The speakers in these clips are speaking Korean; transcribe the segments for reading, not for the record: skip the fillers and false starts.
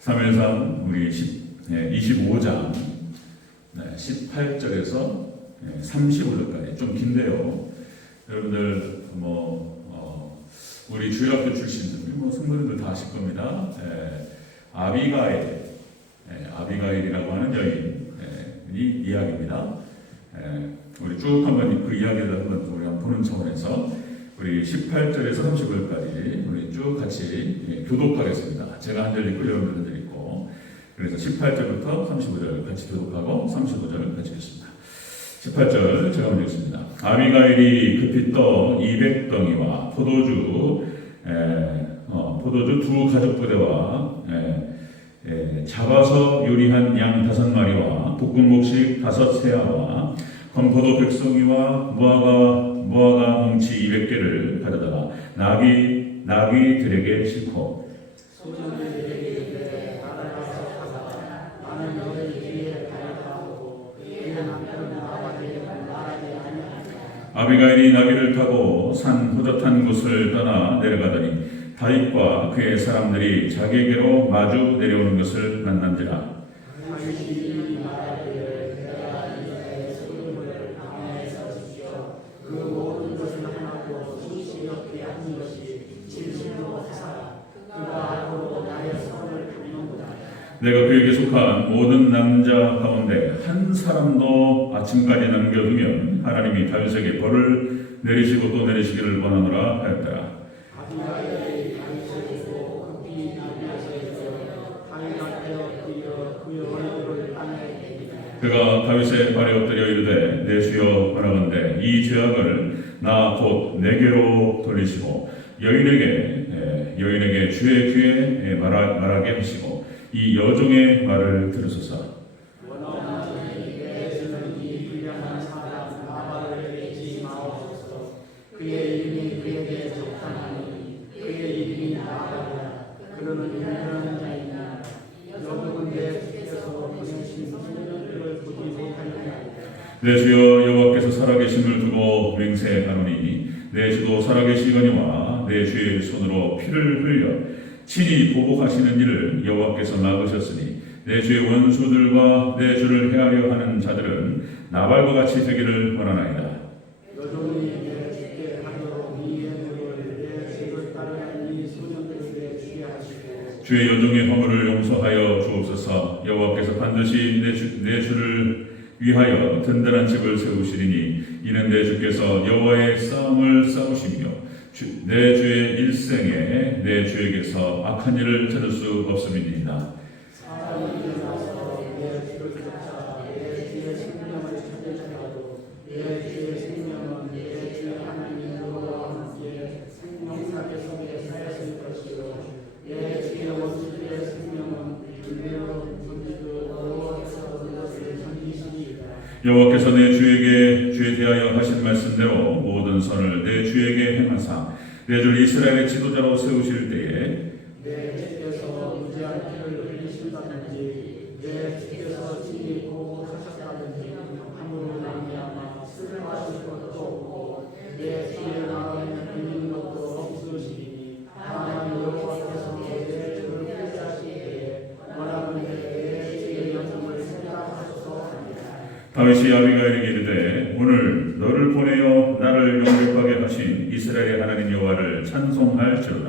사무엘상 우리 25장 18절에서 35절까지 좀 긴데요. 여러분들 우리 주일학교 출신 성도님들 다 아실 겁니다. 아비가일이라고 하는 여인이 이야기입니다. 우리 쭉 한번 그 이야기를 우리 한번 보는 차원에서 우리 18절에서 35절까지 우리 쭉 같이 교독하겠습니다. 제가 한 절 읽고 여러분들 읽고, 그래서 18절부터 35절 같이 교독하고 35절 같이 읽습니다. 18절 제가 먼저 읽습니다. 아비가일이 급히 떠 200덩이와 포도주 두 가죽부대와 잡아서 요리한 양 5마리와 볶은 곡식 5세아와 건포도 100송이와 무화과 뭉치 200개를 가져다가 나귀들에게 싣고 아비가일이 나귀를 타고 산 호젓한 곳을 떠나 내려가더니 다윗과 그의 사람들이 자기에게로 마주 내려오는 것을 만난지라. 내가 그에게 속한 모든 남자 가운데 한 사람도 아침까지 남겨두면 하나님이 다윗에게 벌을 내리시고 또 내리시기를 원하노라 하였더라. 그가 다윗의 발에 엎드려 이르되 내 주여 원하건대 이 죄악을 나 곧 내게로 돌리시고 여인에게 주의 귀에 말하게 하시고 이 여종의 말을 들으소서. 그의 이름이 그에게 적당하니 그의 이름이 나아가리라. 그러는 인자한 자이나 여종은 내 주께서 보내신 성령을 보지 못하느냐. 내 주여 여호와께서 살아계심을 두고 맹세하노니 내 주도 살아계시거니와 내 주의 손으로 피를 흘려 친히 보복하시는 일을 여호와께서 막으셨으니 내 주의 원수들과 내 주를 해하려 하는 자들은 나발과 같이 되기를 원하나이다. 여종이 내 주께 하도록 이 예물을 내 주를 따르는 이 소년들에게 주게 하시고 주의 여종의 허물을 용서하여 주옵소서. 여호와께서 반드시 내 주를 위하여 든든한 집을 세우시리니 이는 내 주께서 여호와의 싸움을 싸우시며 내 주의 일생에 내 주에게서 악한 일을 찾을 수 없음이니이다. 사람이 일어나서 내 주를 쫓아 내 주의 생명을 찾을지라도 내 주의 생명은 내 주의 하나님 여호와와 함께 생명사계 속에 사였을 것이요 내 주의 원수들의 생명은 불매로 분지도 여호와께서 그것을 전지시리이다. 여호와께서 내 주에게 주에 대하여 하신 말씀대로 모든 선을 내 주에게 행하사 내 주 이스라엘의 지도자로 세우실 때에 내 주께서 무죄한 피를 흘리신다든지 내 주께서 친히 보복하셨다든지 함으로 말미암아 슬퍼하실 것도 없고 내 주의 마음에 들리는 것도 없으시니 다만 여호와께서 내 주를 회개하실 때에 원하건대 내 주의 여종을 생각하소서 하니라. 다윗이 아비가일에게 이르되 오늘 너를 보내어 나를 영접하게 하신 이스라엘의 하나님 여호와를 찬송할지로다.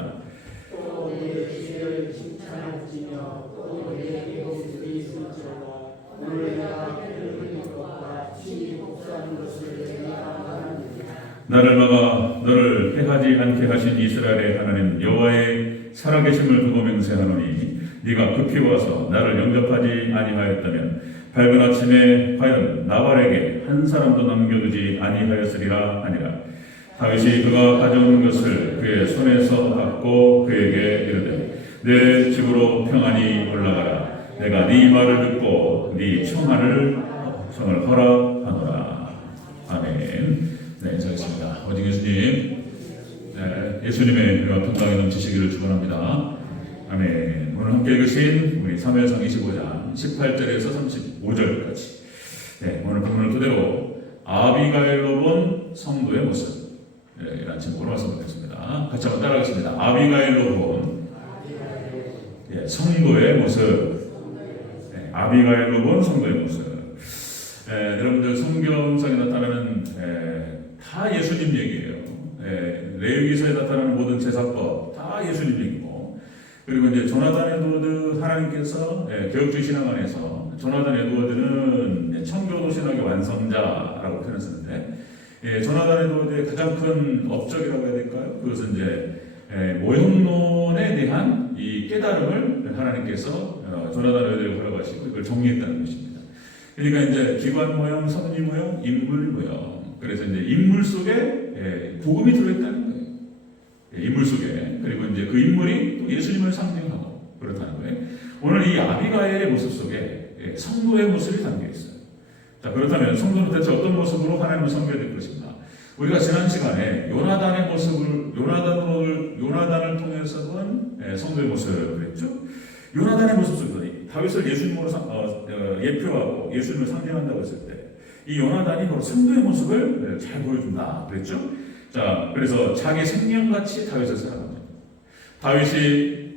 또 내 주를 칭찬할지며 또 내게 복이 있을지로다. 오늘 내가 피를 흘린 것과 친히 복수하는 것을 내가 하나니라. 나를 막아 너를 해하지 않게 하신 이스라엘의 하나님 여호와의 살아계심을 두고 맹세하노니 네가 급히 와서 나를 영접하지 아니하였다면 밝은 아침에 과연 나발에게 한 사람도 남겨두지 아니하였으리라 하니라. 다윗이 그가 가져온 것을 그의 손에서 받고 그에게 이르되 내 집으로 평안히 올라가라. 내가 네 말을 듣고 네 청을 허락하노라. 아멘. 네, 인사하겠습니다. 오직 예수님, 예수님의 평강이 넘치시기를 축원합니다. 아멘. 오늘 함께 읽으신 우리 사무엘상 25장 18절에서 35절까지 오늘 본문을 토대로 아비가일로 본 성도의 모습 이라는 제목으로 말씀드렸습니다. 같이 한번 따라하겠습니다. 아비가일로 본 성도의 모습. 아비가일로 본 성도의 모습. 여러분들 성경상에 나타나는 다 예수님 얘기예요. 레위기서에 나타나는 모든 제사법 다 예수님 얘기고, 그리고 이제 조나단 에드워드 하나님께서 개혁주의 신앙 안에서 조나단 에드워드는 청교도 신학의 완성자라고 표현했었는데, 조나단 에드워드의 가장 큰 업적이라고 해야 될까요? 그것은 이제 모형론에 대한 이 깨달음을 하나님께서 조나단 에드워드에게 허락하시고 이걸 정리했다는 것입니다. 그러니까 이제 기관 모형, 섭리 모형, 인물 모형. 그래서 이제 인물 속에 복음이 들어있다는 거예요. 인물 속에. 그리고 이제 그 인물이 또 예수님을 상징하고 그렇다는 거예요. 오늘 이 아비가일의 모습 속에 성도의 모습이 담겨 있어요. 자, 그렇다면 성도는 대체 어떤 모습으로 하나님을 섬겨야 될 것인가? 우리가 지난 시간에 요나단의 모습을 요나단을 통해서 본 성도의 모습을 그랬죠. 요나단의 모습 속에 다윗을 예수님으로 예표하고 예수님을 상징한다고 했을 때 이 요나단이 바로 성도의 모습을 잘 보여준다 그랬죠. 자, 그래서 자기 생명같이 다윗을 사랑합니다. 다윗이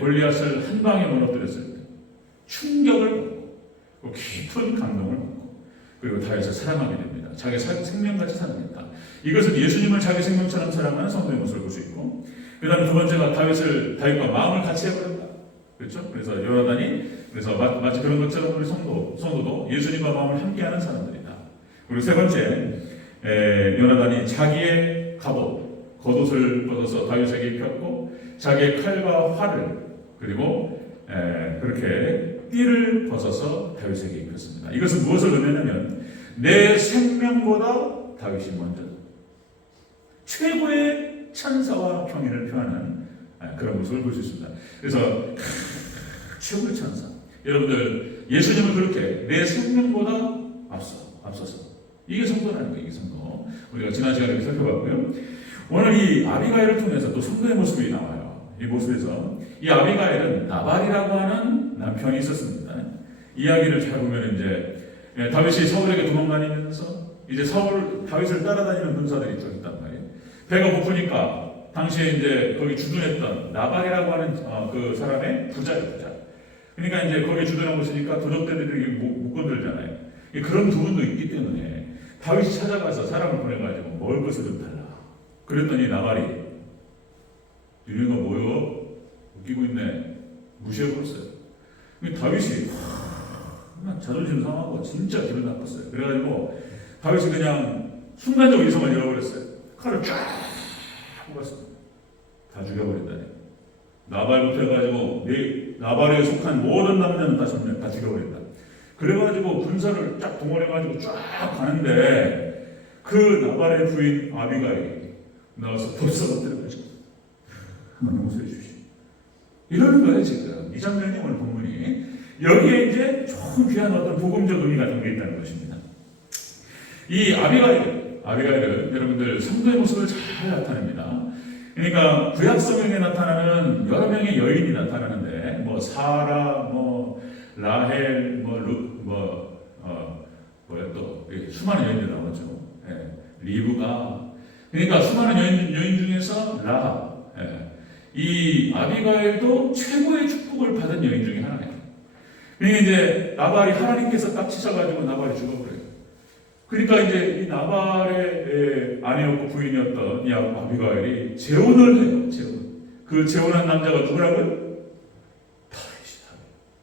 골리앗을 한 방에 무너뜨렸을 때 충격을 받고 깊은 감동을 받고 그리고 다윗을 사랑하게 됩니다. 자기 생명같이 사랑했다. 이것은 예수님을 자기 생명처럼 사랑하는 성도의 모습을 볼 수 있고, 그 다음에 두 번째가 다윗과 마음을 같이 해버렸다. 그렇죠? 그래서 요나단이 그래서 마치 그런 것처럼 우리 성도도 예수님과 마음을 함께하는 사람들이다. 그리고 세 번째, 요나단이 자기의 겉옷을 벗어서 다윗에게 입혔고 자기의 칼과 활을 그리고 그렇게 띠를 벗어서 다윗에게 입혔습니다. 이것은 무엇을 의미하냐면 내 생명보다 다윗이 먼저 최고의 찬사와 평의를 표하는 그런 모습을 볼 수 있습니다. 그래서 최고의 찬사. 여러분들 예수님을 그렇게 내 생명보다 앞서서 이게 성도라는 거예요. 이게 성도. 우리가 지난 시간에 살펴봤고요. 오늘 이 아비가일을 통해서 또 성도의 모습이 나와요. 이 모습에서 이 아비가일은 나발이라고 하는 남편이 있었습니다. 이야기를 잘 보면 이제 다윗이 사울에게 도망다니면서 이제 다윗을 따라다니는 군사들이 쭉 있단 말이에요. 배가 고프니까 당시에 이제 거기 주둔했던 나발이라고 하는 그 사람의 부자예요. 그러니까 이제 거기에 주둔하고 있으니까 도적대들이 못 건들잖아요. 그런 부분도 있기 때문에 다윗이 찾아가서 사람을 보내가지고 먹을 것을 좀 달라. 그랬더니 나발이 니네가 뭐요? 웃기고 있네. 무시해버렸어요. 다윗이 자존심 상하고 진짜 기분 나빴어요. 그래가지고 다윗이 그냥 순간적으로 이성을 잃어버렸어요. 칼을 쫙 뽑았어요. 다 죽여버린다니. 나발부터 해가지고 나발에 속한 모든 남자는 다 죽여버린다. 그래가지고 군사를 쫙 동원해가지고 쫙 가는데 그 나발의 부인 아비가일이 나와서 벌써 엎드려가지고 하나님 용서해 주십시오. 이러는 거예요 지금. 이 장면이 오늘 본문이 여기에 이제 조금 귀한 어떤 복음적 의미가 담겨 있다는 것입니다. 이 아비가일은 여러분들 성도의 모습을 잘 나타냅니다. 그러니까 구약 성경에 나타나는 여러 명의 여인이 나타나는데 뭐 사라, 뭐 라헬, 또 수많은 여인들 나오죠. 리브가. 그러니까 수많은 여인 중에서 라합. 이 아비가일도 최고의 축복을 받은 여인 중에 하나예요. 그러니까 이제 나발이 하나님께서 딱 치셔가지고 나발이 죽어버려요. 그러니까 이제 이 나발의 아내였고 부인이었던 이 아비가일이 재혼을 해요. 그 재혼한 남자가 누구라고요? 다윗이다.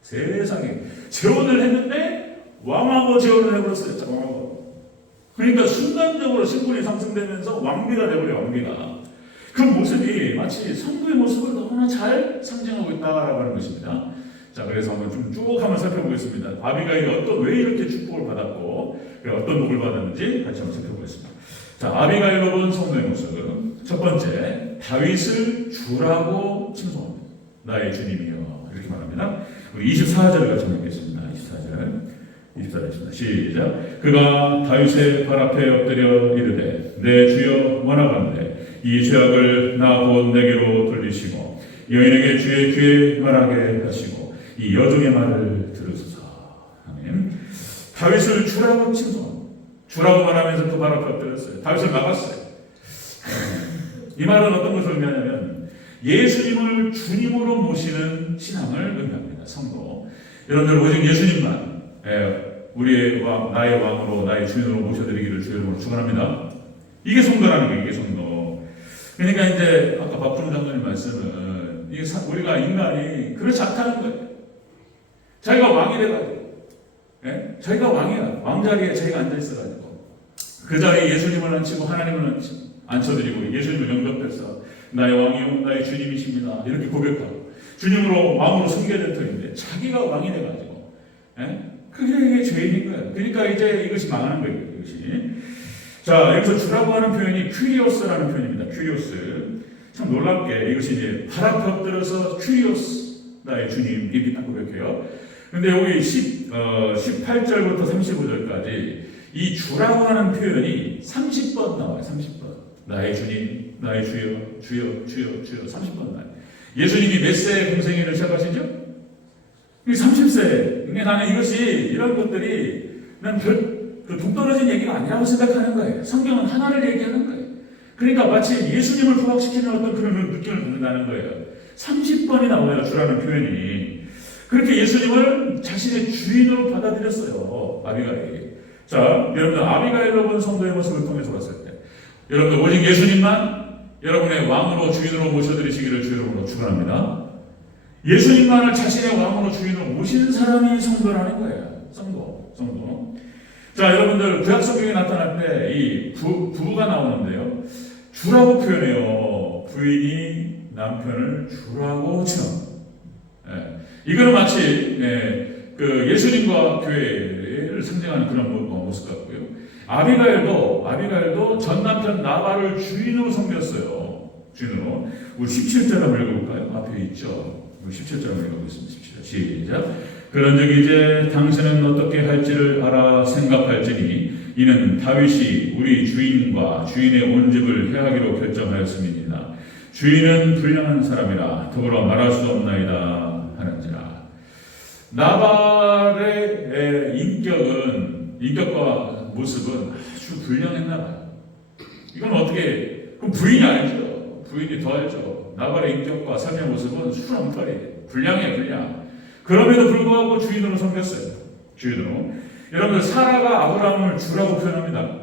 세상에 재혼을 했는데 왕하고 재혼을 해버렸어요. 왕하고. 그러니까 순간적으로 신분이 상승되면서 왕비가 되버려요. 왕비가. 그 모습이 마치 성도의 모습을 너무나 잘 상징하고 있다라고 하는 것입니다. 자, 그래서 한번 쭉 한번 살펴보겠습니다. 아비가일이 왜 이렇게 축복을 받았고 어떤 복을 받았는지 같이 한번 살펴보겠습니다. 자, 아비가일로 본 성도의 모습은 첫 번째, 다윗을 주라고 칭송합니다. 나의 주님이여 이렇게 말합니다. 우리 24절을 같이 읽겠습니다. 24절입니다. 시작. 그가 다윗의 발 앞에 엎드려 이르되 내 주여 원하건대 이 죄악을 나 곧 내게로 돌리시고 여인에게 주의 귀에 말하게 하시고 이 여종의 말을 들으소서. 아멘. 다윗을 주라고 칭송합니다. 주라고 말하면서 또 발 앞에 엎드렸어요. 다윗을 막았어요. 이 말은 어떤 것을 의미하냐면 예수님을 주님으로 모시는 신앙을 의미합니다. 성도. 여러분들 오직 예수님만 우리의 왕, 나의 왕으로 나의 주인으로 모셔드리기를 주님으로 축원합니다. 이게 성도라는 거예요. 이게 성도. 그러니까 이제 아까 박준호 장로님 말씀은 이게 우리가 인간이 그렇지 않다는 거예요. 자기가 왕이 돼가지고, 자기가 왕이야. 왕자리에 자기가 앉아 있어가지고 그 자리에 예수님을 앉히고 하나님을 앉혀드리고 예수님을 영접해서 나의 왕이요 나의 주님이십니다 이렇게 고백하고 주님으로 왕으로 섬겨야 될 터인데 자기가 왕이 돼가지고 그게 죄인인 거예요. 그러니까 이제 이것이 망하는 거예요. 이것이. 자, 여기서 주라고 하는 표현이 큐리오스라는 표현입니다. 큐리오스. 참 놀랍게 이것이 이제 발 앞에 엎드려서 큐리오스 나의 주님 이렇게 딱 고백해요. 근데 여기 18절부터 35절까지 이 주라고 하는 표현이 30번 나와요. 30번. 나의 주님, 나의 주여, 주여, 주여, 주여 30번 나와요. 예수님이 몇 세에 공생애를 시작하시죠? 30세. 근데 나는 이것이 이런 것들이 난 동떨어진 얘기가 아니라고 생각하는 거예요. 성경은 하나를 얘기하는 거예요. 그러니까 마치 예수님을 부각시키는 어떤 그런 느낌을 받는다는 거예요. 30번이 나와요. 주라는 표현이. 그렇게 예수님을 자신의 주인으로 받아들였어요. 아비가일이. 자, 여러분들 아비가일로 본 성도의 모습을 통해서 봤을 때 여러분들 오직 예수님만 여러분의 왕으로 주인으로 모셔드리시기를 주님으로 축원합니다. 예수님만을 자신의 왕으로 주인으로 모신 사람이 성도라는 거예요. 성도. 자, 여러분들 구약 성경에 나타날 때 이 부부가 나오는데요. 주라고 표현해요. 부인이 남편을 주라고 칭합니다. 이거는 마치 그 예수님과 교회를 상징하는 그런 모습 같고요. 아비가일도 전 남편 나발을 주인으로 섬겼어요. 주인으로. 우리 17절 한번 읽어볼까요? 앞에 있죠. 우리 17절 한번 읽어보겠습니다. 17절 시작. 그런즉 이제 당신은 어떻게 할지를 알아 생각할지니 이는 다윗이 우리 주인과 주인의 온 집을 해하기로 결정하였음이니이다. 주인은 불량한 사람이라 더불어 말할 수 없나이다 하는지라. 나발의 인격과 모습은 아주 불량했나 봐요. 이건 어떻게, 그럼 부인이 알죠. 부인이 더 알죠. 나발의 인격과 삶의 모습은 수렁터리 불량해 불량. 그럼에도 불구하고 주인으로 섬겼어요. 주인으로. 여러분들 사라가 아브라함을 주라고 표현합니다.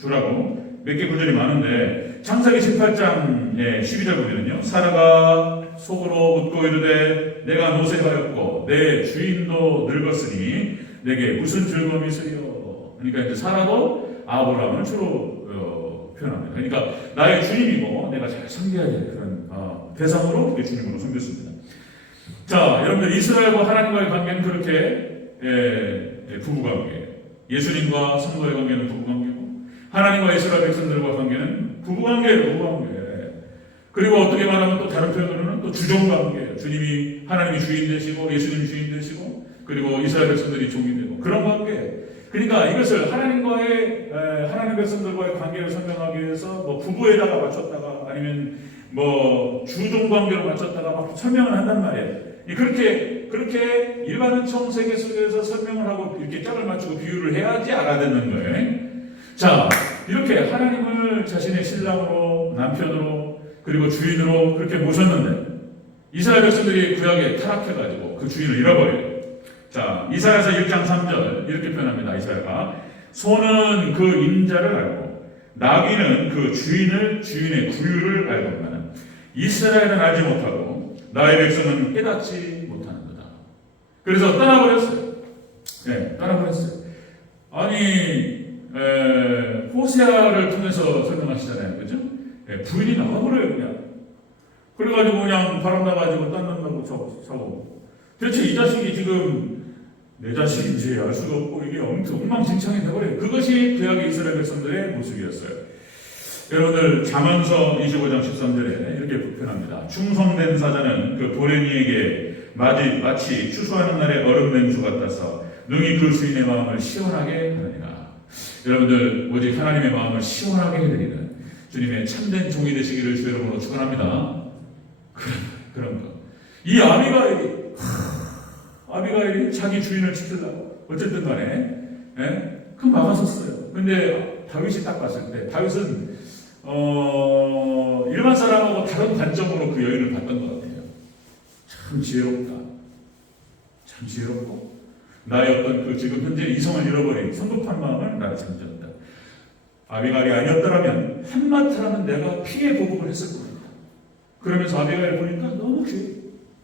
주라고. 몇 개 구절이 많은데 창세기 18장 12절 보면요. 사라가 속으로 웃고 이르되 내가 노쇠하였고 내 주인도 늙었으니 내게 무슨 즐거움이 있으리요. 그러니까 이제 사라도 아브라함을 주로 표현합니다. 그러니까 나의 주님이고 내가 잘 섬겨야 될 그런 대상으로 주님으로 섬겼습니다. 자, 여러분들 이스라엘과 하나님과의 관계는 그렇게 부부관계, 예수님과 성도의 관계는 부부관계고 하나님과 이스라엘 백성들과 관계는 부부관계예요. 부부관계. 그리고 어떻게 말하면 또 다른 표현으로는 또 주종관계예요. 주님이 하나님이 주인 되시고 예수님 주인 되시고 그리고 이스라엘 백성들이 종이 되고 그런 관계. 그러니까 이것을 하나님 백성들과의 관계를 설명하기 위해서 뭐 부부에다가 맞췄다가 아니면 뭐 주종 관계로 맞췄다가 막 설명을 한단 말이에요. 그렇게 일반은총 세계 속에서 설명을 하고 이렇게 짝을 맞추고 비유를 해야지 알아듣는 거예요. 자, 이렇게 하나님을 자신의 신랑으로 남편으로 그리고 주인으로 그렇게 모셨는데 이스라엘 백성들이 구약에 타락해가지고 그 주인을 잃어버려요. 자, 이사야서 1장 3절 이렇게 표현합니다. 이사야가 소는 그 임자를 알고 나귀는 그 주인의 구유를 알거니와 이스라엘은 알지 못하고 나의 백성은 깨닫지 못하는도다. 그래서 떠나버렸어요. 떠나버렸어요. 아니 호세아를 통해서 설명하시잖아요. 그죠? 부인이 나와버려요. 그냥. 그래가지고 그냥 바람 나가지고 딴 남자고 사고 대체 이 자식이 지금 내 자식인지 알 수가 없고 이게 엉망진창이 돼버려요. 그것이 구약의 이스라엘 백성들의 모습이었어요. 여러분들 잠언서 25장 13절에 이렇게 표현합니다. 충성된 사자는 그 보내니에게 마치 추수하는 날에 얼음 냉수 같아서 능히 그 주인의 마음을 시원하게 하느니라. 여러분들 오직 하나님의 마음을 시원하게 해드리는 주님의 참된 종이 되시기를 주 여러분으로 축원합니다. 그런 거. 이 아비가일이 자기 주인을 지키려고 어쨌든 간에 그 막았었어요. 근데 다윗이 딱 봤을 때 다윗은 일반 사람하고 다른 관점으로 그 여인을 봤던 것 같아요. 참 지혜롭다. 참 지혜롭고 나의 어떤 그 지금 현재 이성을 잃어버린 성급한 마음을 나를 잠재웠다. 아비가일이 아니었더라면 한마디라면 내가 피해 보복을 했을 겁니다. 그러면서 아비가일을 보니까 너무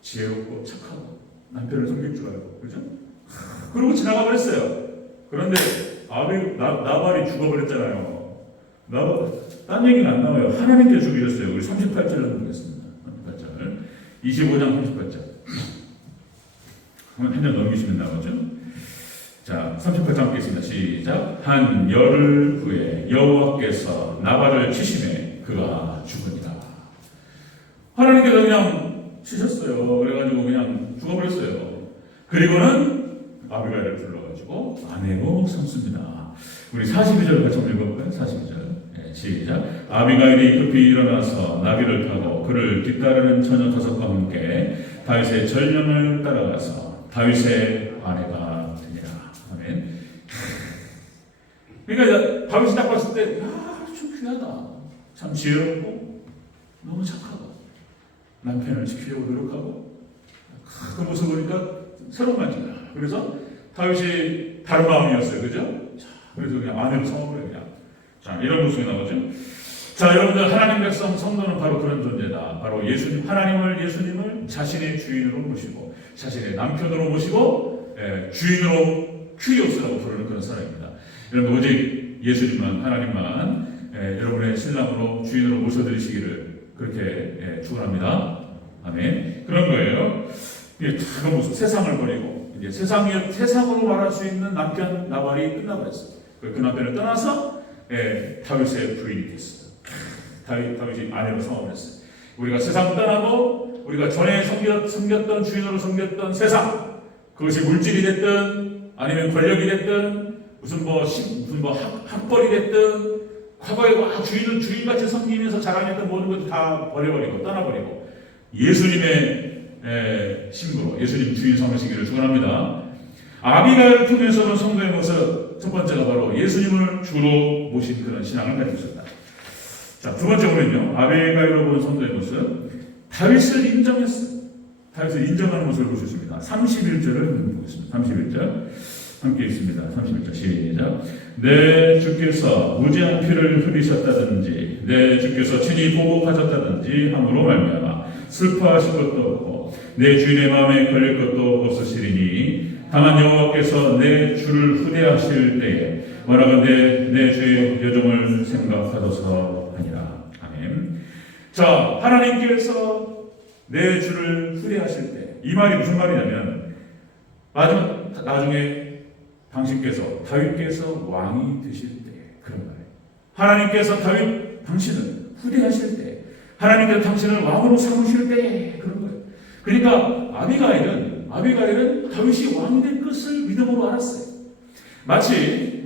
지혜롭고 착하고 남편을 섬길 줄 알고, 그죠? 그러고 지나가 버렸어요. 그런데 나발이 죽어버렸잖아요. 딴 얘기는 안 나와요. 하나님께 죽이셨어요. 우리 38절을 보겠습니다. 38절. 25장 38절. 한 년 넘기시면 나오죠. 자, 38장 읽겠습니다. 시작. 한 열흘 후에 여호와께서 나발을 치심에 그가 죽으니라. 하나님께서 그냥 치셨어요. 그래가지고 그냥 죽어버렸어요. 그리고는 아비가일을 불러가지고 아내로 삼습니다. 우리 42절 같이 한번 읽어볼까요? 42절. 시작. 아비가일이 급히 일어나서 나귀를 타고 그를 뒤따르는 처녀 5과 함께 다윗의 전령을 따라가서 다윗의 아내가 되니라. 아멘. 그러니까 다윗이 딱 봤을 때, 좀 귀하다. 참 지혜롭고 너무 착하고 남편을 지키려고 노력하고 그 모습을 보니까 새로운 만지다. 그래서 다윗이 다른 마음이었어요, 그죠? 그래서 그냥 아내로 삼아버려요, 그냥. 자, 이런 모습이 나오죠. 자, 여러분들, 하나님 백성 성도는 바로 그런 존재다. 바로 예수님을 자신의 주인으로 모시고, 자신의 남편으로 모시고, 주인으로 큐리오스라고 부르는 그런 사람입니다. 여러분, 오직 예수님만, 하나님만, 여러분의 신랑으로 주인으로 모셔드리시기를 그렇게 축원합니다. 아멘. 그런 거예요. 이게 작은 모습, 세상을 버리고, 이제 세상으로 말할 수 있는 남편 나발이 끝나버렸어요. 그 남편을 떠나서 다윗의 부인이 됐어요. 다윗이 아내로 삼아버렸어요. 우리가 세상 떠나고 우리가 전에 섬겼던 주인으로 섬겼던 세상, 그것이 물질이 됐든 아니면 권력이 됐든 무슨 학벌이 됐든 과거에 막 주인같이 섬기면서 자랑했던 모든 것도 다 버려버리고 떠나버리고 예수님의 신부로 예수님 주인 삼으시기를 축원합니다. 아비가일을 통해서는 성도의 모습 첫 번째가 바로 예수님을 주로 모신 그런 신앙을 가지고 있었다. 자, 두 번째로는요, 아비가일로 본 성도의 모습, 다윗을 인정했어요. 다윗을 인정하는 모습을 보셨습니다. 31절을 보겠습니다. 31절 함께 읽습니다. 31절 시작. 내 주께서 무죄한 피를 흘리셨다든지 내 주께서 친히 보복하셨다든지 함으로 말미암아 슬퍼하실 것도 없고 내 주인의 마음에 걸릴 것도 없으시리니 다만 여호와께서 내 주를 후대하실 때에 뭐라건대 내 주의 여종을 생각하소서 하니라. 아멘. 자, 하나님께서 내 주를 후대하실 때, 이 말이 무슨 말이냐면 나중에 다윗께서 왕이 되실 때 그런 말이에요. 하나님께서 당신을 후대하실 때, 하나님께서 당신을 왕으로 삼으실 때 그런 거예요. 그러니까 아비가일은 다윗이 왕이 될 것을 믿음으로 알았어요. 마치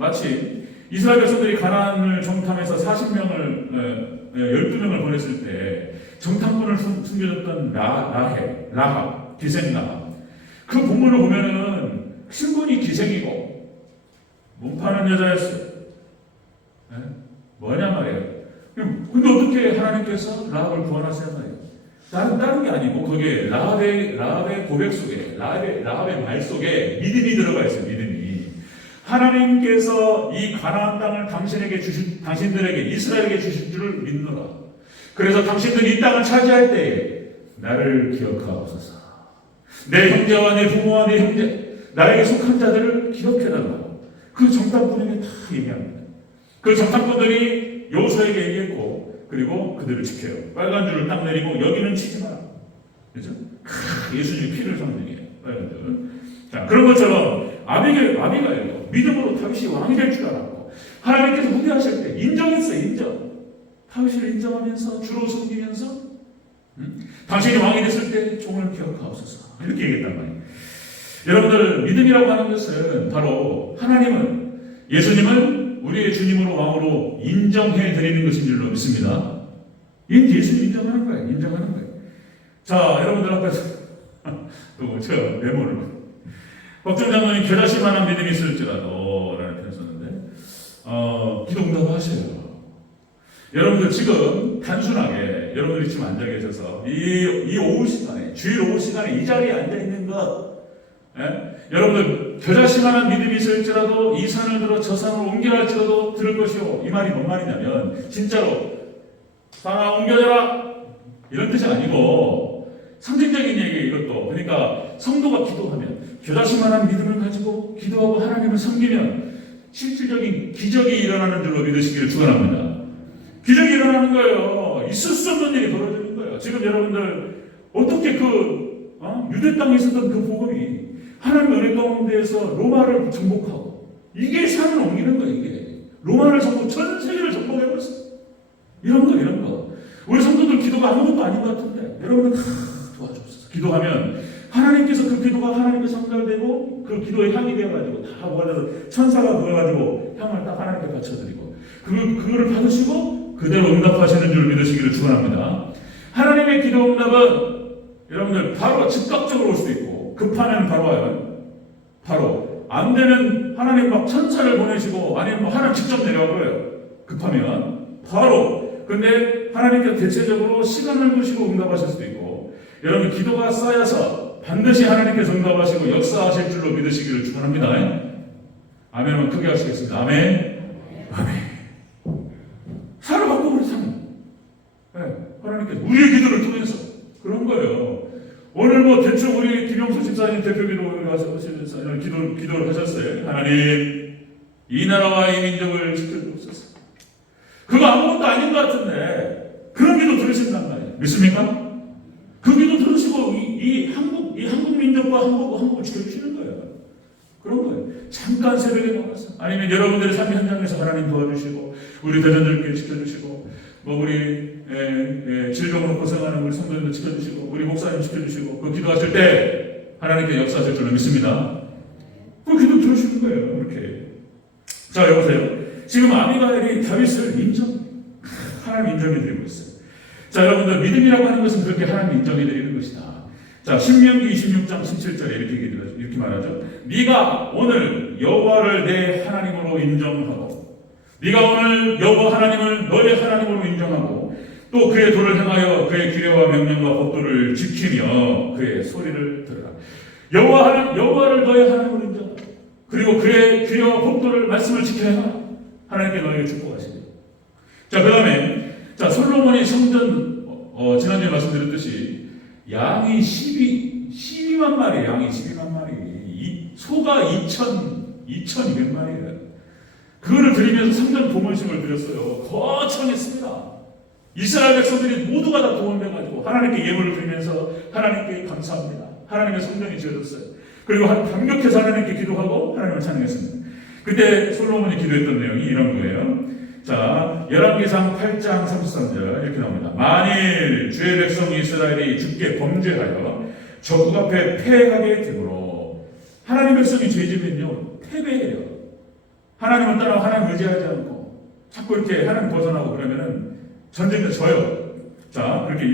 이스라엘 백성들이 가나안을 정탐해서 40명을 12명을 보냈을 때 정탐꾼을 숨겨줬던 라합, 기생 라합. 그 본문을 보면은 신분이 기생이고 몸 파는 여자였어요. 뭐냐 말이에요. 근데 어떻게 하나님께서 라합을 구원하시는 말이에요. 다른 게 아니고 거기에 라합의 고백 속에 라합의 말 속에 믿음이 들어가 있어요. 믿음이. 하나님께서 이 가나안 땅을 당신들에게 이스라엘에게 주실 줄을 믿노라. 그래서 당신들이 이 땅을 차지할 때에 나를 기억하옵소서. 내 형제와 내 부모와 내 형제 나에게 속한 자들을 기억해달라고 그 정탐꾼에게 다 얘기합니다. 그 정탐꾼들이 여호수아에게 얘기했고 그리고 그들을 지켜요. 빨간 줄을 딱 내리고 여기는 치지 마라. 그렇죠? 예수님의 피를 상징해요. 빨간 줄. 자, 그런 것처럼 아비가일도 믿음으로 다윗이 왕이 될 줄 알았고 하나님께서 후대하실 때 인정했어요. 다윗을 인정하면서 주로 섬기면서 당신이 왕이 됐을 때 종을 기억하옵소서 이렇게 얘기했단 말이에요. 여러분들, 믿음이라고 하는 것은 바로 예수님을 우리의 주님으로 왕으로 인정해 드리는 것인 줄로 믿습니다. 예수님 인정하는 거예요. 자, 여러분들 앞에서 또 제가 메모를 박정 장로님 겨자씨만한 믿음이 있을지라도 라는 표현 썼는데 기도 응답하셔요. 여러분들 지금 단순하게 여러분들이 지금 앉아 계셔서 이 오후 시간에, 주일 오후 시간에 이 자리에 앉아 있는 것, 여러분들 겨자씨만한 믿음이 있을지라도 이 산을 들어 저 산으로 옮겨야 할지라도 들을 것이요. 이 말이 뭔 말이냐면 진짜로 산아 옮겨져라 이런 뜻이 아니고 상징적인 얘기 이것도. 그러니까 성도가 기도하면 겨자씨만한 믿음을 가지고 기도하고 하나님을 섬기면 실질적인 기적이 일어나는 줄로 믿으시기를 축원합니다. 기적이 일어나는 거예요. 있을 수 없는 일이 벌어지는 거예요. 지금 여러분들 어떻게 유대 땅에 있었던 그 복음이 하나님의 은혜 가운데에서 로마를 정복하고 이게 산을 옮기는 거예요. 이게 로마를 정복, 전 세계를 정복해버렸어요. 이런 거. 우리 성도들 기도가 아무것도 아닌 것 같은데 여러분들 도와주옵소서. 기도하면 하나님께서 그 기도가 하나님께 전달되고 그 기도의 향이 되어가지고 다 모아져서 천사가 모여가지고 향을 딱 하나님께 바쳐드리고 그거를 받으시고 그대로 응답하시는 줄 믿으시기를 축원합니다. 하나님의 기도 응답은 여러분들 바로 즉각적으로 올 수도 있고 급하면 바로 와요. 바로 안 되면 하나님 막 천사를 보내시고 아니면 하나님 직접 내려와요. 급하면 바로. 근데 하나님께서 대체적으로 시간을 두시고 응답하실 수도 있고 여러분 기도가 쌓여서 반드시 하나님께서 응답하시고 역사하실 줄로 믿으시기를 축원합니다. 아멘은 크게 하시겠습니다. 아멘. 아멘. 살을 바꿔버리잖아요. 하나님께서 우리의 기도를 통해서 그런 거예요. 오늘 뭐 대충 우리 김영수 집사님 대표 기도를 하셨어요. 하나님 이 나라와 이 민족을 지켜주옵소서. 그거 아무것도 아닌 것 같은데 그런 기도 들으신단 말이에요. 믿습니까? 그 기도 들으시고 이 한국 민족과 한국을 지켜주시는 거예요. 그런 거예요. 잠깐 새벽에 나와서 아니면 여러분들의 삶의 현장에서 하나님 도와주시고 우리 대전들께 지켜주시고 뭐 우리 질병으로 고생하는 우리 성도님들 지켜주시고 우리 목사님 지켜주시고 그 기도하실 때 하나님께 역사하실 줄로 믿습니다. 그 기도 들으시는 거예요. 이렇게. 자 여보세요. 지금 아비가일이 다윗을 하나님 인정해드리고 있어요. 자 여러분들 믿음이라고 하는 것은 그렇게 하나님 인정해드리는 것이다. 자 신명기 26장 17절에 이렇게 말하죠. 네가 오늘 여호와를 내 하나님으로 인정하고 네가 오늘 여호와 하나님을 너의 하나님으로 인정하고 또 그의 도를 행하여 그의 규례와 명령과 법도를 지키며 그의 소리를 들으라. 여호와를 너의 하나님으로 인정하라. 그리고 그의 규례와 법도를 말씀을 지켜야 하라. 하나님께 너에게 축복하시고. 자 그다음에 자 솔로몬이 성전 지난주에 말씀드렸듯이 양이 12만 마리, 양이 12만 마리, 소가 2,200마리예요. 그거를 드리면서 성전 봉헌식을 드렸어요. 거창했습니다. 이스라엘 백성들이 모두가 다 동원돼가지고 하나님께 예물을 드리면서 하나님께 감사합니다. 하나님의 성전이 지어졌어요. 그리고 감격해서 하나님께 기도하고 하나님을 찬양했습니다. 그때 솔로몬이 기도했던 내용이 이런 거예요. 자, 열왕기상 8장 33절 이렇게 나옵니다. 만일 주의 백성 이스라엘이 주께 범죄하여 적국 앞에 패하게 되므로 하나님 백성이 죄지면요 패배해요. 하나님을 따라 하나님 의지하지 않고 자꾸 이렇게 하나님 벗어나고 그러면은 전쟁에 져요. 자, 그렇게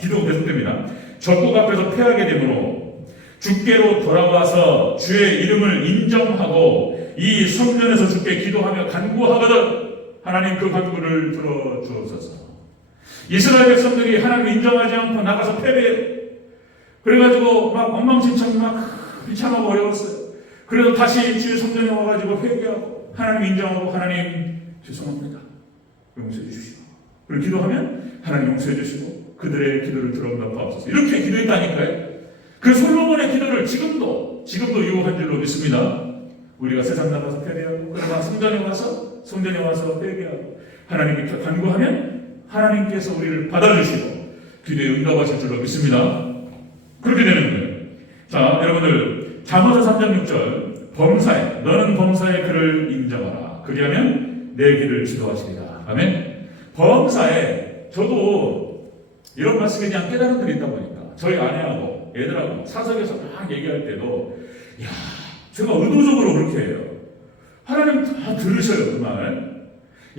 기도가 계속됩니다. 적국 앞에서 패하게 되므로 주께로 돌아와서 주의 이름을 인정하고 이 성전에서 주께 기도하며 간구하거든 하나님 그 간구를 들어주옵소서. 이스라엘 백성들이 하나님 인정하지 않고 나가서 패배해. 그래가지고 막 엉망진창 막 비참하고 어려웠어요. 그래서 다시 주의 성전에 와가지고 회개하고 하나님 인정하고 하나님 죄송합니다. 용서해 주시고. 그리고 기도하면 하나님 용서해 주시고 그들의 기도를 들어옵소서. 이렇게 기도했다니까요. 그 솔로몬의 기도를 지금도 유효한 줄로 믿습니다. 우리가 세상 나가서 패배하고 그러나 성전에 와서 회개하고 하나님께 간구하면 하나님께서 우리를 받아주시고 기도에 응답하실 줄로 믿습니다. 그렇게 되는 거예요. 자, 여러분들 잠언서 3장 6절 범사에 너는 범사에 그를 인정하라. 그리하면 내 길을 지도하시리라. 아멘. 범사에 저도 이런 말씀에 대한 깨달음들이 있다 보니까 저희 아내하고 애들하고 사석에서 막 얘기할 때도 야 제가 의도적으로 그렇게 해요. 하나님 다 들으셔요 그 말.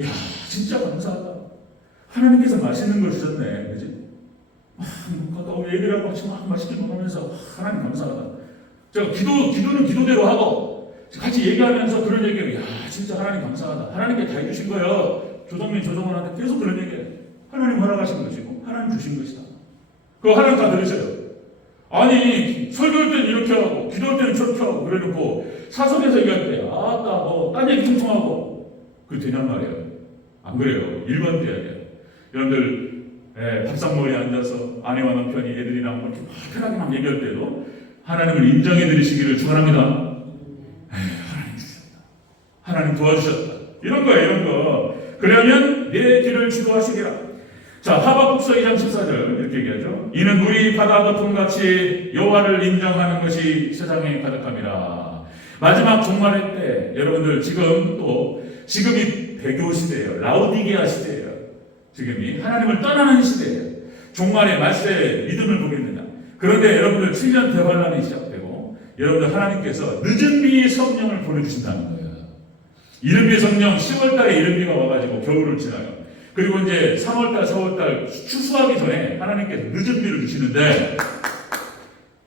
야 진짜 감사하다. 하나님께서 맛있는 걸 주셨네. 그지? 갔다 오면 애들하고 같이 막 맛있게 먹으면서 하나님 감사하다. 제가 기도는 기도대로 하고 같이 얘기하면서 그런 얘기를 야 진짜 하나님 감사하다. 하나님께 다 해주신 거예요. 조정민 조정원한테 계속 그런 얘기해요. 하나님 허락하신 것이고 하나님 주신 것이다. 그거 하나님 다 들으셔요. 아니 설교할 때는 이렇게 하고 기도할 때는 저렇게 하고 그래놓고 사석에서 얘기할 때 아따 딴 얘기 퉁퉁하고 그게 되냔 말이에요. 안 그래요. 일관돼야 돼요. 여러분들 밥상머리에 앉아서 아내와 남편이 애들이랑 이렇게 편하게 막 얘기할 때도 하나님을 인정해 드리시기를 축원합니다. 하나님 주셨다. 하나님 도와주셨다. 이런 거예요. 이런 거. 그러면 내 길을 지도하시리라. 자, 하박국서 2장 14절 이렇게 얘기하죠. 이는 물이 바다 거품같이 여호와를 인정하는 것이 세상에 가득함이라. 마지막 종말의 때 여러분들 지금이 배교 시대예요. 라오디게아 시대예요. 지금이 하나님을 떠나는 시대예요. 종말의 말세의 믿음을 보겠느냐. 그런데 여러분들 7년 대환란이 시작되고 여러분들 하나님께서 늦은 비의 성령을 보내주신다는 거예요. 이른비 성령 10월달에 이른비가 와가지고 겨울을 지나요. 그리고 이제 3월달, 4월달 추수하기 전에 하나님께서 늦은 비를 주시는데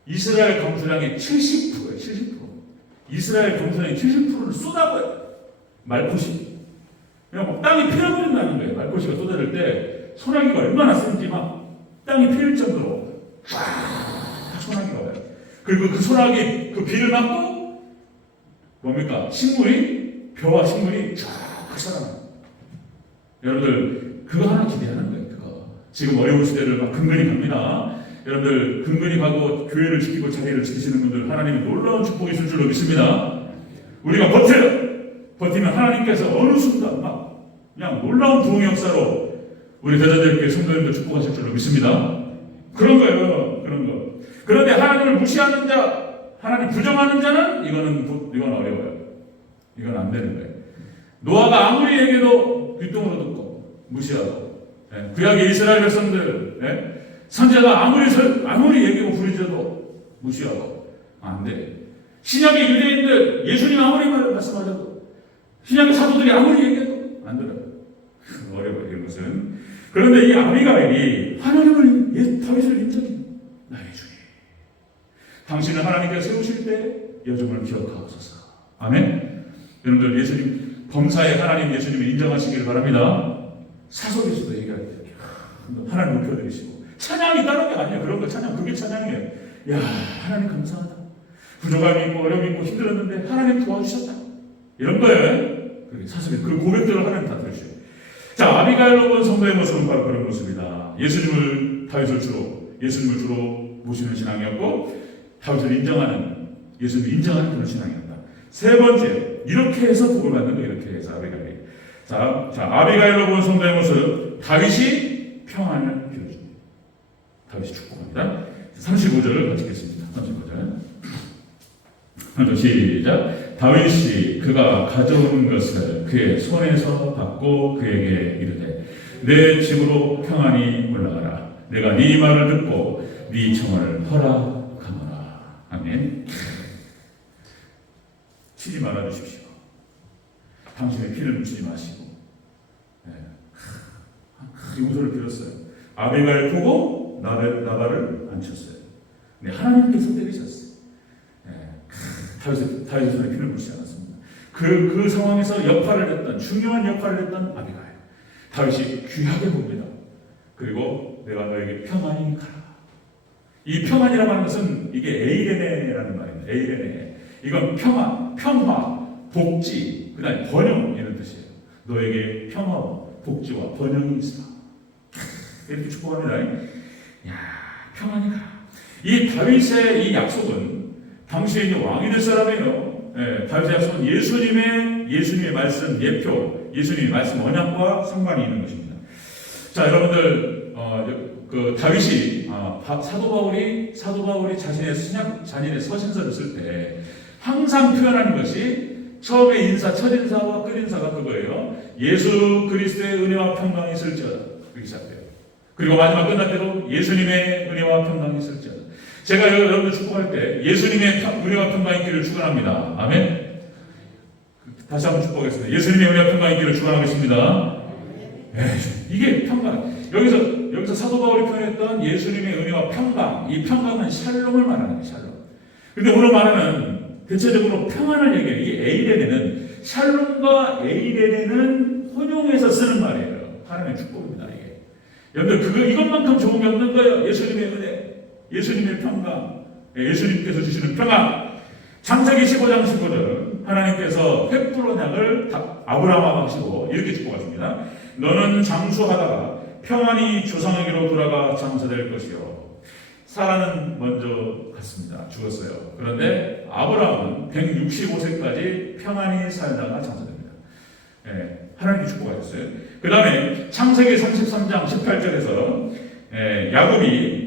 이스라엘 강수량의 70%예요. 70%. 이스라엘 강수량의 70%를 쏟아버려요. 말코시. 그냥 막 땅이 피어버린다는 거예요. 말코시가 쏟아질 때 소나기가 얼마나 센지 막 땅이 피일 정도로 쫙 소나기가 와요. 그리고 그 소나기, 그 비를 맞고 뭡니까? 벼와 식물이 쫙 살아나요. 여러분들 그거 하나 기대하는 거예요. 그거. 지금 어려운 시대를 막 근근히 갑니다. 여러분들 근근히 가고 교회를 지키고 자리를 지키시는 분들 하나님이 놀라운 축복이 있을 줄로 믿습니다. 우리가 버티면 하나님께서 어느 순간 막 그냥 놀라운 부흥의 역사로 우리 대자들께 성도님들 축복하실 줄로 믿습니다. 그런 거예요. 그런 거. 그런데 하나님을 무시하는 자, 하나님 부정하는 자는 이건 어려워요. 이건 안 되는 거예요. 노아가 아무리 얘기해도 귓등으로 듣고 무시하고, 구약의 이스라엘 백성들, 선자가 아무리 얘기하고 부르짖어도 무시하고 안 돼. 신약의 유대인들 예수님 아무리 말씀하셔도 신약의 사도들이 아무리 얘기해도 안 들어요. 어려워요. 이것은. 그런데 이 아비가일이 하나님을 다윗을 인정해. 나의 주님. 당신을 하나님께서 세우실 때 여정을 기억하옵소서. 아멘. 여러분들 예수님 범사에 하나님 예수님을 인정하시기를 바랍니다. 사석에서도 얘기할 때 하나님 높여드리시고 찬양이 다른 게 아니에요. 그런 거 찬양 그게 찬양이에요. 야 하나님 감사하다. 부족함이 있고 어려움이 있고 힘들었는데 하나님 도와주셨다. 이런 거예요. 사석에 그 고백들을 하나님 다 들으셔요. 자 아비가일로 본 성도의 모습은 바로 그런 모습이다. 예수님을 주로 모시는 신앙이었고 다윗을 인정하는 예수님을 인정하는 그런 신앙이었다. 세 번째, 이렇게 해서 복을 받는 거예요. 이렇게 해서 아비가일. 자, 아비가일로 본 성도의 모습, 다윗이 평안을 빌어줍니다. 다윗이 축복합니다. 35절을 같이 읽겠습니다. 35절. 시작. 다윗이 그가 가져온 것을 그의 손에서 받고 그에게 이르되 내 집으로 평안히 올라가라. 내가 네 말을 듣고 네 청을 허락하노라. 아멘. 치지 말아주십시오. 당신의 피를 묻히지 마시고. 용서를 빌었어요. 아비가일 보고 나발을 앉혔어요. 네, 하나님께서 때리셨어요. 다윗의 손에 피를 묻히지 않았습니다. 그 상황에서 중요한 역할을 했던 아비가일. 다윗이 귀하게 봅니다. 그리고 내가 너에게 평안히 가라. 이 평안이라고 하는 것은 이게 에이레네라는 말입니다. 에이레네. 이건 평화, 복지, 그 다음에 번영 이런 뜻이에요. 너에게 평화와 복지와 번영이 있으라. 이렇게 축복합니다. 야, 평안히 가라. 이 다윗의 이 약속은 당시에 이제 왕이 될 사람이에요. 다윗의 약속은 예수님의 말씀 예표, 예수님의 말씀 언약과 상관이 있는 것입니다. 자, 여러분들 그 다윗이 사도 바울이 자신의 서신서를 쓸 때 항상 표현하는 것이 처음에 첫인사와 끝인사가 그거예요. 예수 그리스도의 은혜와 평강이 있을지어다. 그렇게 시작돼요. 그리고 마지막 끝날 때도 예수님의 은혜와 평강이 있을지어다. 제가 여러분들 축복할 때 예수님의 은혜와 평강이 있기를 축원합니다. 아멘. 다시 한번 축복하겠습니다. 예수님의 은혜와 평강이 있기를 축원하겠습니다. 이게 평강. 여기서 사도 바울이 표현했던 예수님의 은혜와 평강. 이 평강은 샬롬을 말하는 거예요. 샬롬. 근데 오늘 말하는 대체적으로 평안을 얘기해요. 이 에이레네는 샬롬과 에이레네는 혼용해서 쓰는 말이에요. 하나님의 축복입니다. 이게. 여러분들 이것만큼 좋은 게 없는 거예요. 예수님의 은혜, 예수님의 평강, 예수님께서 주시는 평안. 창세기 15장 15절 하나님께서 횃불 언약을 아브라함에게 하시고 이렇게 축복하십니다. 너는 장수하다가 평안히 조상에게로 돌아가 장사될 것이요. 사라는 먼저 갔습니다. 죽었어요. 그런데 아브라함은 165세까지 평안히 살다가 장사됩니다. 하나님이 축복하셨어요. 그 다음에 창세기 33장 18절에서 야곱이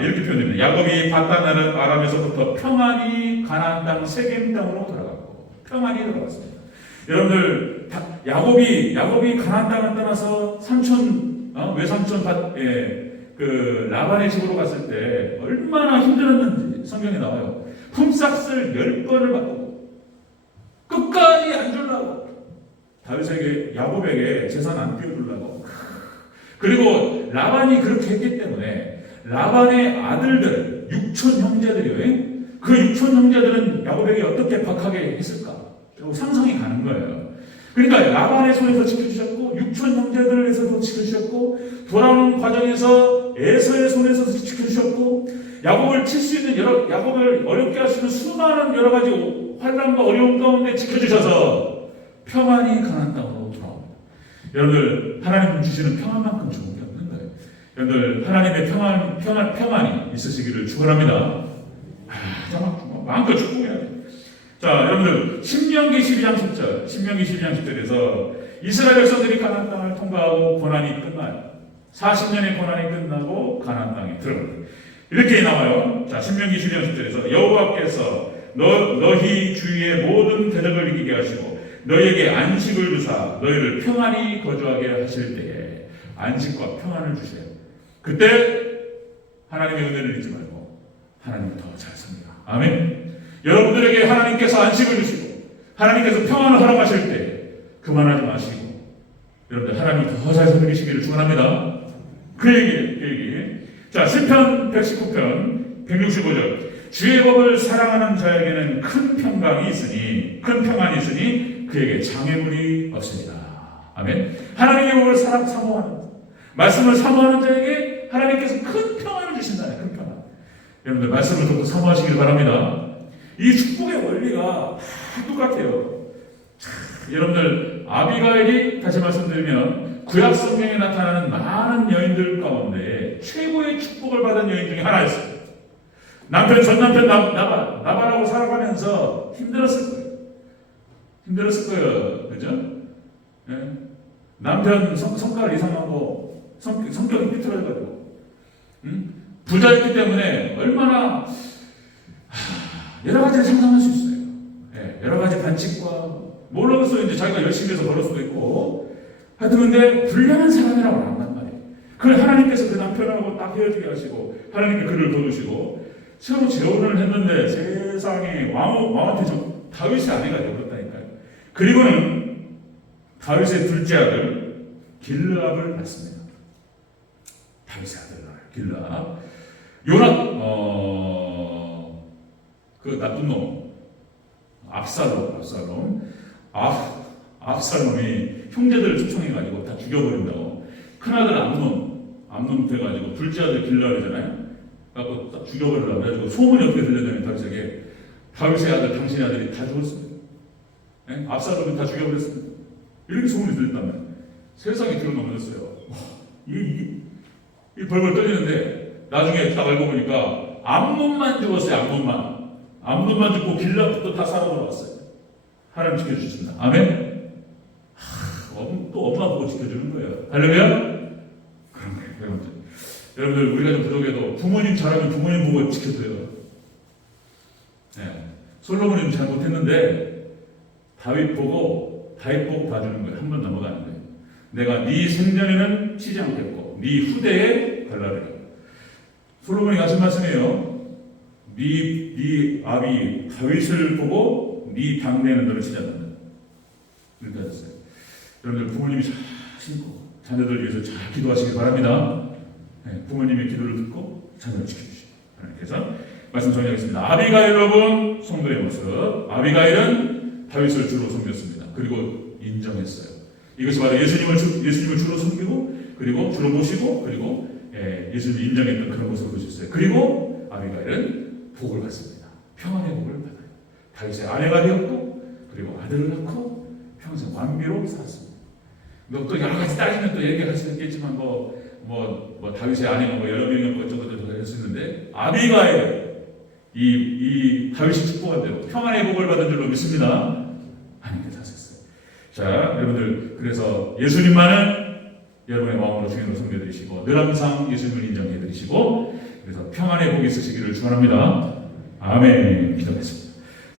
이렇게 표현됩니다. 야곱이 바단 아람에서부터 평안히 가나안 땅 세겜 땅으로 돌아갔고 평안히 돌아갔습니다. 여러분들 야곱이 가나안 땅을 떠나서 외삼촌 그 라반의 집으로 갔을 때 얼마나 힘들었는지 성경에 나와요. 품삯을 10번을 바꾸고 끝까지 안 주려고 다윗에게 야곱에게 재산 안 띄워주려고. 그리고 라반이 그렇게 했기 때문에 라반의 아들들 6천 형제들이요. 그 6천 형제들은 야곱에게 어떻게 박하게 했을까? 상상이 가는 거예요. 그러니까 라반의 손에서 지켜주셨고 6천 형제들에서도 지켜주셨고 돌아오는 과정에서 에서의 손에서 지켜주셨고 야곱을 칠 수 있는 야곱을 어렵게 할 수 있는 수많은 여러 가지 환난과 어려움 가운데 지켜주셔서 평안히 가나안 땅으로 돌아옵니다. 여러분들 하나님 주시는 평안만큼 좋은 게 없는 거예요. 여러분들 하나님의 평안이 있으시기를 축원합니다. 정말 마음껏 축복해야 돼요. 자, 여러분들 신명기 12장 10절에서 이스라엘 백성들이 가나안 땅을 통과하고 고난이 끝나요. 40년의 고난이 끝나고 가나안 땅에 들어갑니다. 이렇게 나와요. 자, 신명기 12장 10절에서 여호와께서 너희 주위의 모든 대적을 이기게 하시고 너희에게 안식을 주사 너희를 평안히 거주하게 하실 때에 안식과 평안을 주세요. 그때 하나님의 은혜를 잊지 말고 하나님을 더 잘 삽니다. 아멘. 여러분들에게 하나님께서 안식을 주시고 하나님께서 평안을 허락하실 때 그만하지 마시고 여러분들 하나님을 더 잘 섬기시기를 축원합니다. 그 얘기. 자, 시편 119편 165절. 주의 법을 사랑하는 자에게는 큰 평강이 있으니 그에게 장애물이 없습니다. 아멘. 하나님의 법을 사모하는 말씀을 사모하는 자에게 하나님께서 큰 평안을 주신다. 큰 평안. 여러분들 말씀을 듣고 사모하시길 바랍니다. 이 축복의 원리가 다 똑같아요. 여러분들 아비가일이 다시 말씀드리면 구약 성경에 나타나는 많은 여인들 가운데 최고의 축복을 받은 여인 중에 하나였어요. 전 남편 나발하고 살아가면서 힘들었을 거예요. 그죠? 네? 남편 성깔 이상하고 성격이 삐뚤어져가지고 부자였기 때문에 얼마나 여러 가지를 상상할 수 있어요. 네, 여러 가지 반칙과 몰라서 이제 자기가 열심히 해서 벌을 수도 있고 하여튼 근데 불량한 사람이라고 안 한단 말이에요. 그걸 하나님께서 그 남편하고 딱 헤어지게 하시고 하나님께 그를 도우시고 새로 재혼을 했는데 세상에 왕한테 다윗의 아내가 되었다니까요. 그리고는 다윗의 둘째 아들 길르압을 낳습니다. 다윗의 아들 길르압. 그 나쁜 놈 압살롬이 형제들을 초청해가지고 다 죽여버린다고. 큰아들 암논 돼가지고 둘째 아들 길르압이잖아요. 갖고 딱 죽여버리려고 해가지고 소문이 어떻게 들렸냐면 다윗의 아들 당신의 아들이 다 죽었습니다. 네? 압살롬이 다 죽여버렸습니다. 이렇게 소문이 들렸단 말이에요. 세상에 들어넘어졌어요. 이 벌벌 떨리는데 나중에 딱 알고 보니까 암논만 죽었어요. 암논만 죽고 길르압도 다 살아 돌아왔어요. 하나님 지켜주신다. 아멘. 또 엄마 보고 지켜주는 거예요. 할렐루야. 그런 거예요. 여러분들 우리가 좀 부족해도 부모님 잘하면 부모님 보고 지켜줘요. 네. 솔로몬이 잘못했는데 다윗 보고 봐주는 거예요. 한 번 넘어가는 거예요. 내가 네 생전에는 치지 않겠고 네 후대에 발라리라. 솔로몬이 하신 말씀이에요. 네 아비 다윗을 보고 네 당대에는 너를 치지 않는다. 이렇게 하셨어요. 여러분들 부모님이 잘 신고 자녀들 위해서 잘 기도하시기 바랍니다. 네, 부모님의 기도를 듣고 자녀를 지켜주시고 하나님께서 말씀 정리하겠습니다. 아비가일 여러분 성도의 모습. 아비가일은 다윗을 주로 섬겼습니다. 그리고 인정했어요. 이것이 바로 예수님을 주로 섬기고 그리고 주로 모시고 그리고 예수님이 인정했던 그런 모습을 볼 수 있어요. 그리고 아비가일은 복을 받습니다. 평안의 복을 받아요. 다윗의 아내가 되었고 그리고 아들을 낳고 평생 완비로 살았습니다. 또 여러 가지 따지면 또 얘기할 수 있겠지만 다윗의 아내가 여러 명이 어쩌고저쩌고 할 수 있는데 아비가일 이 다윗이 축복한 대로 평안의 복을 받은 줄로 믿습니다. 하나님께 사셨어요. 자, 여러분들 그래서 예수님만은 여러분의 마음으로 주님으로 섬겨드리시고 늘 항상 예수님을 인정해드리시고 그래서 평안의 복이 있으시기를 축원합니다. 아멘. 기도하겠습니다.